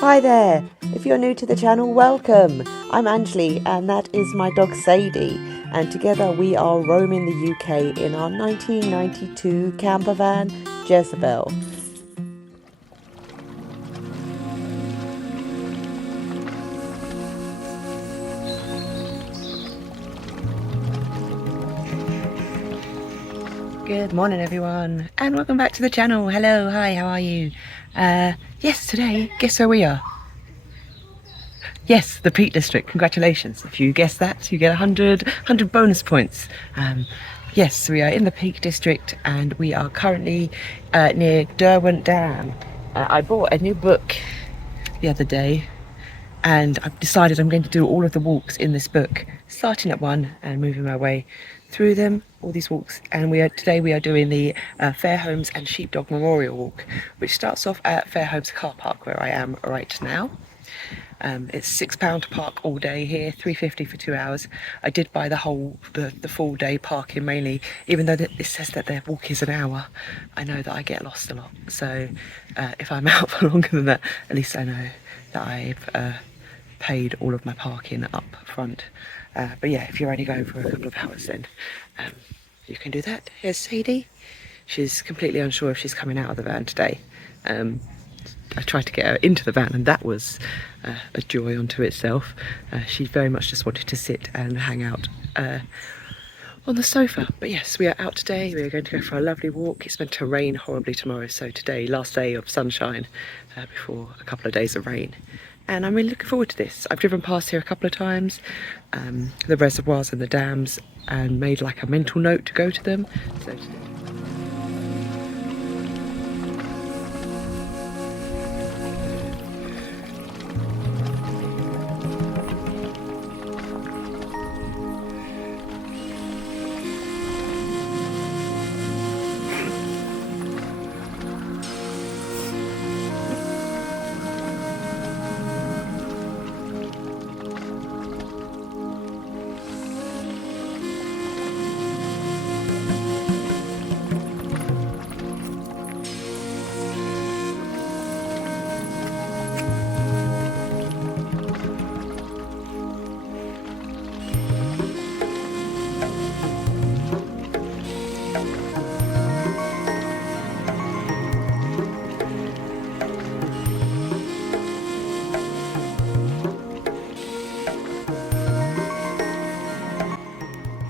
Hi there, if you're new to the channel, welcome. I'm Anjuli and that is my dog Sadie, and together we are roaming the UK in our 1992 campervan Jezebel. Good morning everyone and welcome back to the channel. Hello, hi, how are you? Yes, today, guess where we are? Yes, the Peak District. Congratulations. If you guess that, you get 100 bonus points. Yes, we are in the Peak District and we are currently near Derwent Dam. I bought a new book the other day and I've decided I'm going to do all of the walks in this book, starting at one and moving my way through them, all these walks. And today we are doing the Fairholmes and Sheepdog Memorial Walk, which starts off at Fairholmes car park where I am right now. It's £6 to park all day here, £3.50 for 2 hours. I did buy the full day parking mainly, even though it says that their walk is an hour. I know that I get lost a lot, so if I'm out for longer than that, at least I know that I've paid all of my parking up front. But yeah, if you're only going for a couple of hours, then you can do that. Here's Sadie. She's completely unsure if she's coming out of the van today. I tried to get her into the van and that was a joy unto itself. She very much just wanted to sit and hang out on the sofa. But yes, we are out today. We are going to go for a lovely walk. It's meant to rain horribly tomorrow, so today, last day of sunshine before a couple of days of rain. And I'm really looking forward to this. I've driven past here a couple of times, the reservoirs and the dams, and made like a mental note to go to them. So today,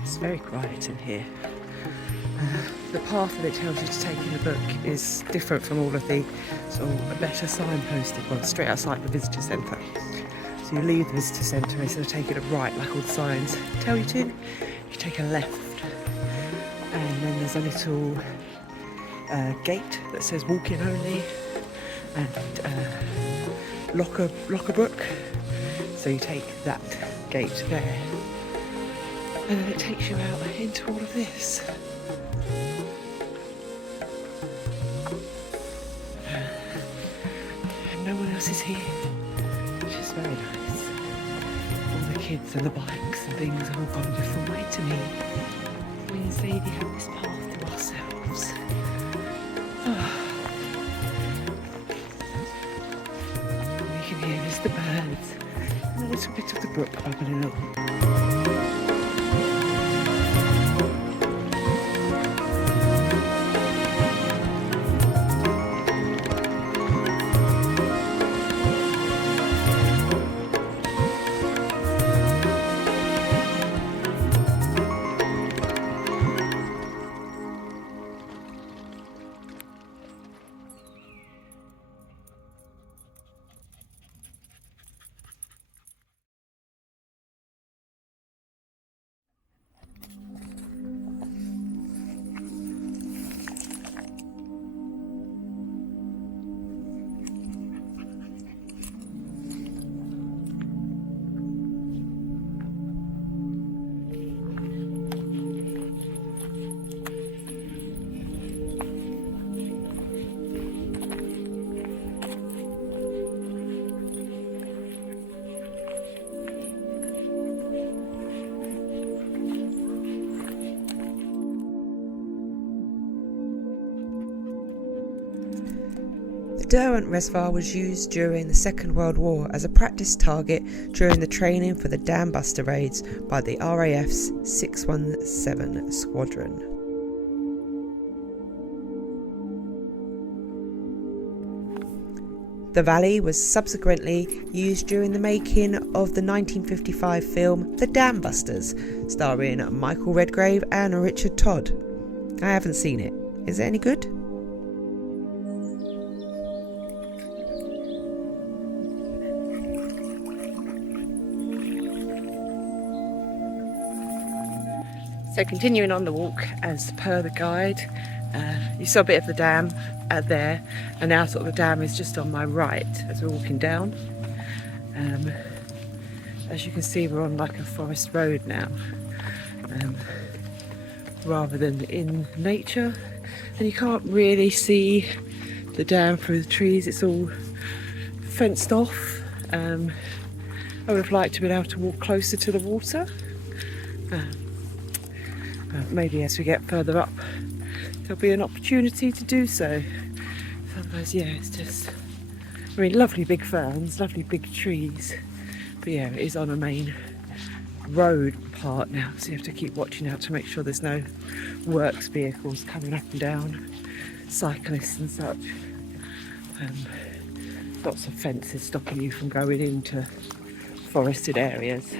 it's very quiet in here. The path that it tells you to take in the book is different from all of the sort of better signposted ones straight outside the visitor centre. So you leave the visitor centre, instead of taking a right like all the signs tell you to, you take a left. And then there's a little gate that says walk-in only and Lockerbrook. So you take that gate there. And then it takes you out into all of this. And no one else is here, which is very nice. All the kids and the bikes and things have all gone different way to me. Me and Sadie have this path to ourselves. All you can hear is the birds and a little bit of the brook bubbling along. Derwent Reservoir was used during the Second World War as a practice target during the training for the Dambuster raids by the RAF's 617 Squadron. The valley was subsequently used during the making of the 1955 film The Dambusters, starring Michael Redgrave and Richard Todd. I haven't seen it. Is it any good? So continuing on the walk as per the guide, you saw a bit of the dam there, and now sort of the dam is just on my right as we're walking down. As you can see, we're on like a forest road now, rather than in nature, and you can't really see the dam through the trees. It's all fenced off. I would have liked to be able to walk closer to the water. Maybe as we get further up there'll be an opportunity to do so. Otherwise, yeah, it's just, I mean, lovely big ferns, lovely big trees, but yeah, it is on a main road part now, so you have to keep watching out to make sure there's no works vehicles coming up and down, cyclists and such. Lots of fences stopping you from going into forested areas.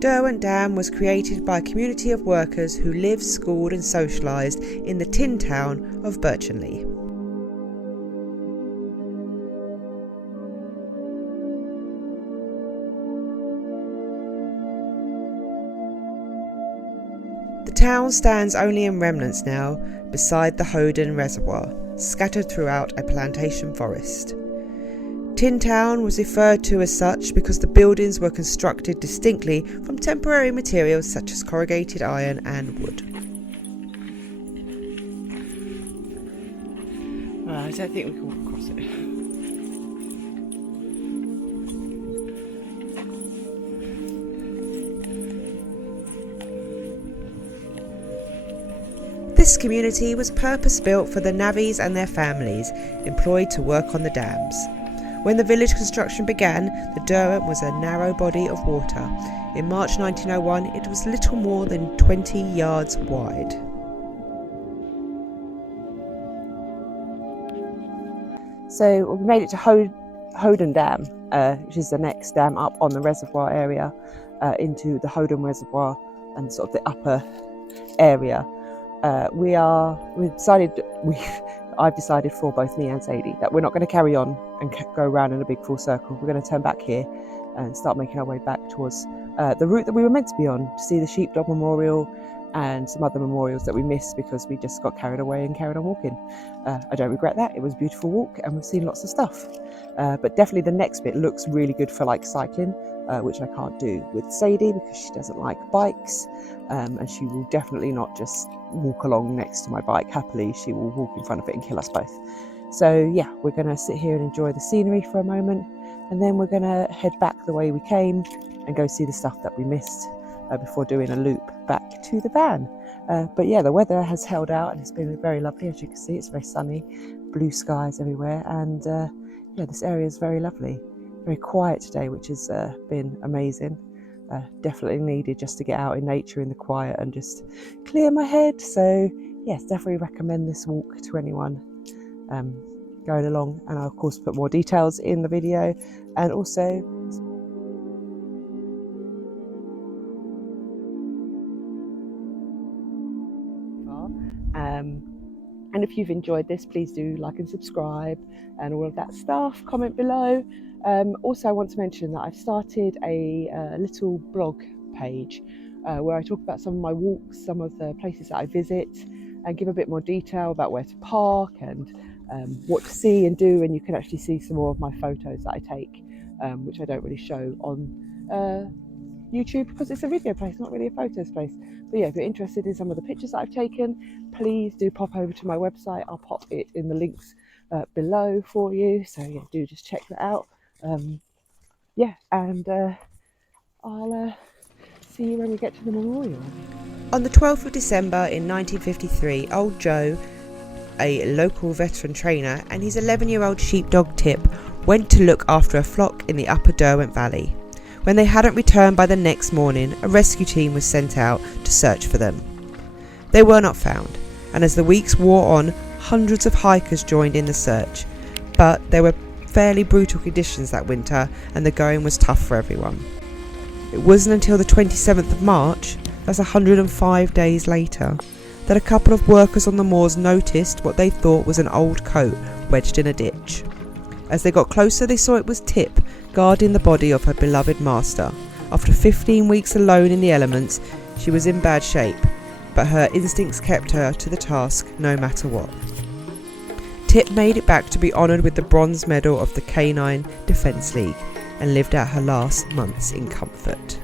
Derwent Dam was created by a community of workers who lived, schooled and socialised in the tin town of Birchenley. The town stands only in remnants now beside the Howden Reservoir, scattered throughout a plantation forest. Tin Town was referred to as such because the buildings were constructed distinctly from temporary materials such as corrugated iron and wood. I don't think we can walk across it. This community was purpose-built for the navvies and their families employed to work on the dams. When the village construction began, the Derwent was a narrow body of water. In March 1901, it was little more than 20 yards wide. So we made it to Howden Dam, which is the next dam up on the reservoir area, into the Howden Reservoir and sort of the upper area. I've decided for both me and Sadie that we're not going to carry on and go around in a big full circle. We're going to turn back here and start making our way back towards the route that we were meant to be on, to see the Sheepdog Memorial and some other memorials that we missed because we just got carried away and carried on walking. I don't regret that. It was a beautiful walk and we've seen lots of stuff. But definitely the next bit looks really good for like cycling, which I can't do with Sadie because she doesn't like bikes, and she will definitely not just walk along next to my bike happily. She will walk in front of it and kill us both. So yeah, we're going to sit here and enjoy the scenery for a moment, and then we're going to head back the way we came and go see the stuff that we missed before doing a loop back to the van. But yeah, the weather has held out and it's been very lovely. As you can see, it's very sunny, blue skies everywhere, and yeah, this area is very lovely, very quiet today, which has been amazing. Definitely needed just to get out in nature in the quiet and just clear my head. So yes, definitely recommend this walk to anyone going along, and I'll of course put more details in the video. And also and if you've enjoyed this, please do like and subscribe and all of that stuff. Comment below. Also, I want to mention that I've started a little blog page where I talk about some of my walks, some of the places that I visit, and give a bit more detail about where to park and what to see and do. And you can actually see some more of my photos that I take, which I don't really show on YouTube because it's a video place, not really a photos place. But yeah, if you're interested in some of the pictures that I've taken, please do pop over to my website. I'll pop it in the links below for you. So yeah, do just check that out. Yeah, and I'll see you when we get to the memorial. On the 12th of December in 1953, old Joe, a local veteran trainer, and his 11-year-old sheepdog Tip went to look after a flock in the upper Derwent Valley. When they hadn't returned by the next morning, a rescue team was sent out to search for them. They were not found, and as the weeks wore on, hundreds of hikers joined in the search. But there were fairly brutal conditions that winter, and the going was tough for everyone. It wasn't until the 27th of March, that's 105 days later, that a couple of workers on the moors noticed what they thought was an old coat wedged in a ditch. As they got closer, they saw it was Tip, guarding the body of her beloved master. After 15 weeks alone in the elements, she was in bad shape, but her instincts kept her to the task no matter what. Tip made it back to be honoured with the bronze medal of the Canine Defence League and lived out her last months in comfort.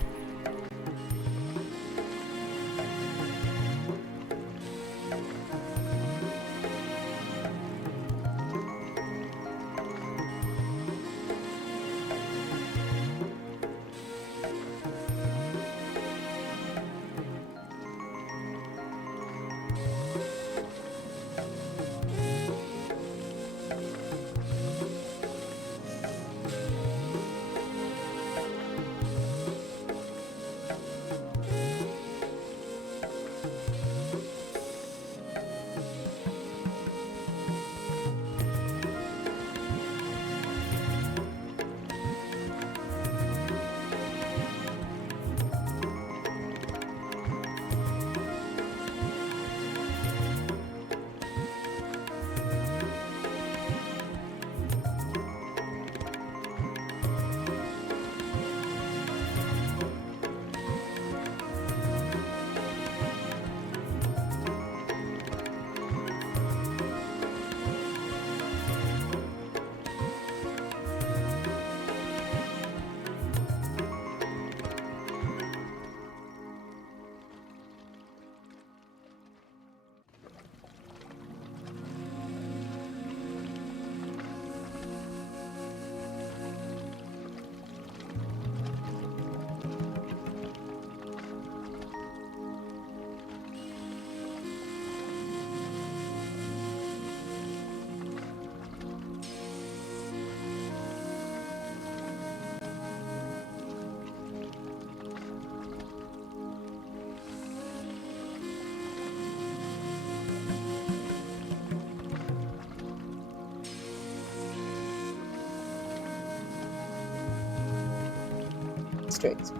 District.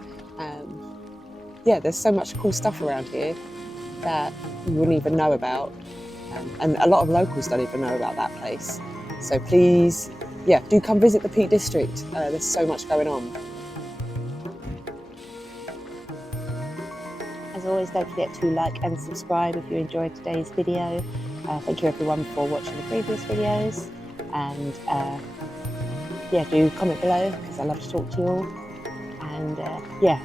Yeah, there's so much cool stuff around here that you wouldn't even know about, and a lot of locals don't even know about that place. So please, yeah, do come visit the Peak District. There's so much going on. As always, don't forget to like and subscribe if you enjoyed today's video. Thank you everyone for watching the previous videos, and yeah, do comment below because I love to talk to you all. And yeah,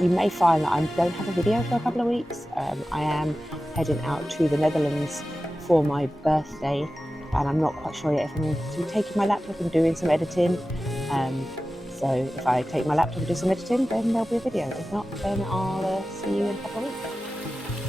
you may find that I don't have a video for a couple of weeks. I am heading out to the Netherlands for my birthday, and I'm not quite sure yet if I'm going to be taking my laptop and doing some editing. So if I take my laptop and do some editing, then there'll be a video. If not, then I'll see you in a couple of weeks.